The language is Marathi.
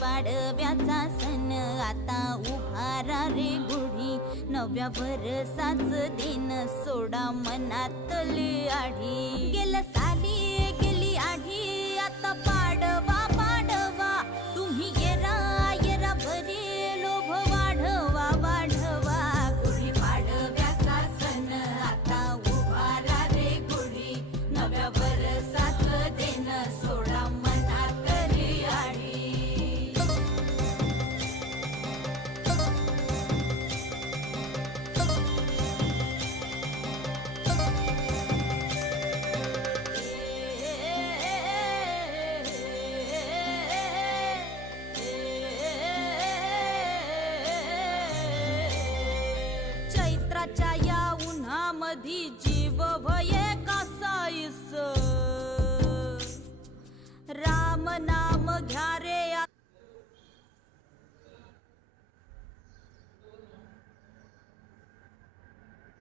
पाडव्याचा सण आता उभारा रे गुढी, नव्या वर्षाच दिन सोडा मनातली आढी. गेल्या साली